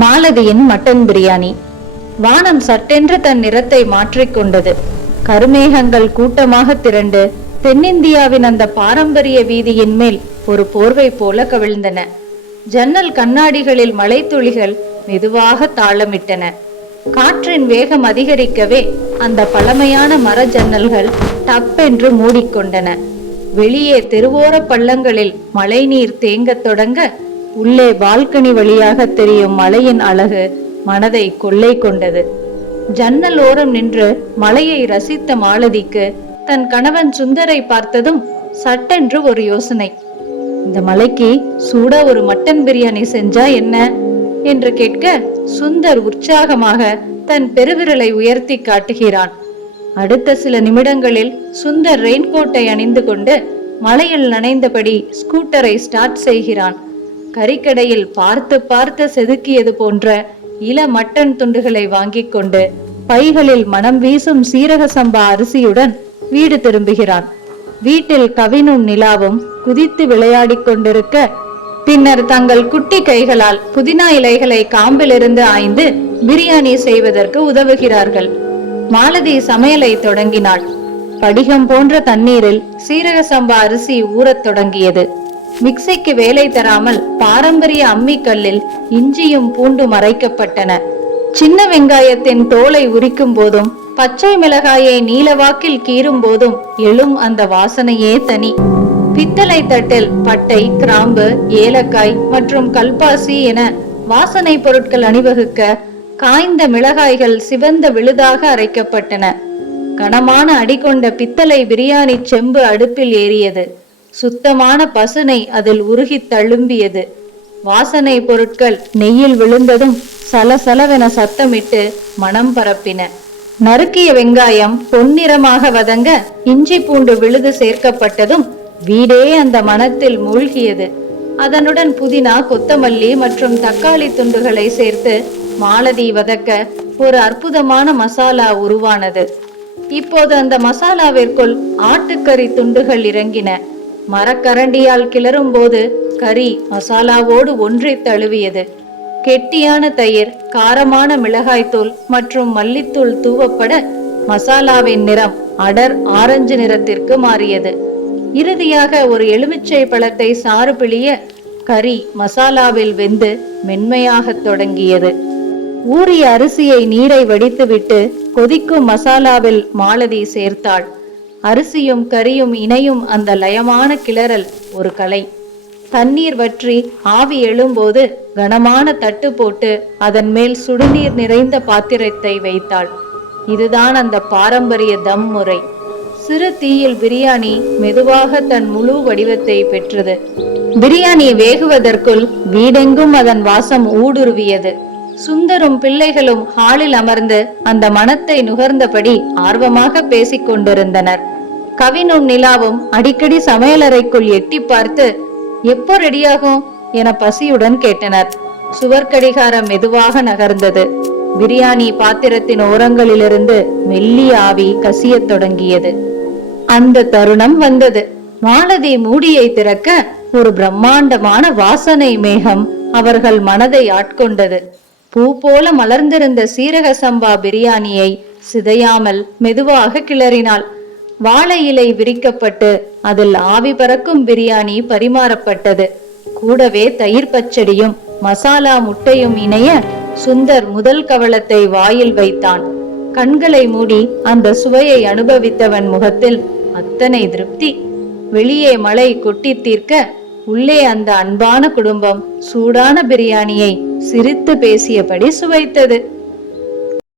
மாலதியின் mutton biryani. வானம் சட்டென்று தன் நிறத்தை மாற்றிக்கொண்டது. கருமேகங்கள் கூட்டமாக திரண்டு தென்னிந்தியாவின் அந்த பாரம்பரிய வீதியின் மேல் ஒரு போர்வை போல கவிழ்ந்தன. ஜன்னல் கண்ணாடிகளில் மழை துளிகள் மெதுவாக தாளமிட்டன. காற்றின் வேகம் அதிகரிக்கவே அந்த பழமையான மர ஜன்னல்கள் டப்பென்று மூடிக்கொண்டன. வெளியே தெருவோர பள்ளங்களில் மழை நீர் தேங்கத் தொடங்க உள்ளே பால்கனி வழியாக தெரியும் மலையின் அழகு மனதை கொள்ளை கொண்டது. ஜன்னல் ஓரம் நின்று மலையை ரசித்த மாலதிக்கு தன் கணவன் சுந்தரை பார்த்ததும் சட்டென்று ஒரு யோசனை. இந்த மலைக்கு சூடா ஒரு மட்டன் பிரியாணி செஞ்சா என்ன என்று கேட்க, சுந்தர் உற்சாகமாக தன் பெருவிரலை உயர்த்தி காட்டுகிறான். அடுத்த சில நிமிடங்களில் சுந்தர் ரெயின்கோட்டை அணிந்து கொண்டு மலையில் நனைந்தபடி ஸ்கூட்டரை ஸ்டார்ட் செய்கிறான். கறிக்கடையில் பார்த்து பார்த்து செதுக்கியது போன்ற இள மட்டன் துண்டுகளை வாங்கி கொண்டு பைகளில் மனம் வீசும் சீரக சம்பா அரிசியுடன் வீடு திரும்புகிறான். வீட்டில் கவினும் நிலாவும் குதித்து விளையாடி கொண்டிருக்க, பின்னர் தங்கள் குட்டி கைகளால் புதினா இலைகளை காம்பிலிருந்து ஆய்ந்து பிரியாணி செய்வதற்கு உதவுகிறார்கள். மாலதி சமையலை தொடங்கினாள். படிகம் போன்ற தண்ணீரில் சீரக சம்பா அரிசி ஊறத் தொடங்கியது. மிக்சிக்கு வேலை தராமல் பாரம்பரிய அம்மிக்கல்லில் இஞ்சியும் பூண்டும் அரைக்கப்பட்டன. சின்ன வெங்காயத்தின் தோலை உரிக்கும் போதும் பச்சை மிளகாயை நீலவாக்கில் கீறும் போதும் எழும் அந்த வாசனையே தனி. பித்தளை தட்டில் பட்டை, கிராம்பு, ஏலக்காய் மற்றும் கல்பாசி என வாசனை பொருட்கள் அணிவகுக்க காய்ந்த மிளகாய்கள் சிவந்த விழுதாக அரைக்கப்பட்டன. கனமான அடிகொண்ட பித்தளை பிரியாணி செம்பு அடுப்பில் ஏறியது. சுத்தமான பசுனை அதில் உருகி தழும்பியது. வாசனை பொருட்கள் நெய்யில் விழுந்ததும் சலசலவென சத்தமிட்டு மனம் பரப்பின. நறுக்கிய வெங்காயம் பொன்னிறமாக வதங்க இஞ்சி பூண்டு விழுது சேர்க்கப்பட்டதும் வீடே அந்த மனத்தில் மூழ்கியது. அதனுடன் புதினா, கொத்தமல்லி மற்றும் தக்காளி துண்டுகளை சேர்த்து மாலதி வதக்க ஒரு அற்புதமான மசாலா உருவானது. இப்போது அந்த மசாலாவிற்குள் ஆட்டுக்கறி துண்டுகள் இறங்கின. மரக்கரண்டியால் கிளறும் போது கறி மசாலாவோடு ஒன்றி தழுவியது. கெட்டியான தயிர், காரமான மிளகாய்த்தூள் மற்றும் மல்லித்தூள் தூவப்பட மசாலாவின் நிறம் அடர் ஆரஞ்சு நிறத்திற்கு மாறியது. இறுதியாக ஒரு எலுமிச்சை பழத்தை சாறு பிழிய கறி மசாலாவில் வெந்து மென்மையாக தொடங்கியது. ஊறிய அரிசியை நீரை வடித்துவிட்டு கொதிக்கும் மசாலாவில் மாலதி சேர்த்தாள். அரிசியும் கறியும் இணையும் அந்த லயமான கிளறல் ஒரு கலை. தண்ணீர் வற்றி ஆவி எழும்போது கனமான தட்டு போட்டு அதன் மேல் சுடுநீர் நிறைந்த பாத்திரத்தை வைத்தாள். இதுதான் அந்த பாரம்பரிய தம் முறை. சிறு தீயில் பிரியாணி மெதுவாக தன் முழு வடிவத்தை பெற்றது. பிரியாணி வேகுவதற்குள் வீடெங்கும் அதன் வாசம் ஊடுருவியது. சுந்தரும் பிள்ளைகளும் ஹாலில் அமர்ந்து அந்த மனத்தை நுகர்ந்தபடி ஆர்வமாக பேசிக் கொண்டிருந்தனர். கவினும் நிலாவும் அடிக்கடி சமையலறைக்குள் எட்டி பார்த்து எப்போ ரெடியாகும் என பசியுடன் கேட்டனர். சுவர்கடிகாரம் மெதுவாக நகர்ந்தது. பிரியாணி பாத்திரத்தின் ஓரங்களிலிருந்து மெல்லிய ஆவி கசியத் தொடங்கியது. அந்த தருணம் வந்தது. மாலதி மூடியை திறக்க ஒரு பிரம்மாண்டமான வாசனை மேகம் அவர்கள் மனதை ஆட்கொண்டது. பூ போல மலர்ந்திருந்த சீரக சம்பா பிரியாணியை சிதையாமல் மெதுவாக கிளறினாள். வாழை இலை விரிக்கப்பட்டு அதில் ஆவி பறக்கும் பிரியாணி பரிமாறப்பட்டது. கூடவே தயிர் பச்சடியும் மசாலா முட்டையும் இணைய சுந்தர் முதல் கவளத்தை வாயில் வைத்தான். கண்களை மூடி அந்த சுவையை அனுபவித்தவன் முகத்தில் அத்தனை திருப்தி. வெளியே மழை கொட்டி தீர்க்க உள்ளே அந்த அன்பான குடும்பம் சூடான பிரியாணியை சிரித்து பேசியபடி சுவைத்தது.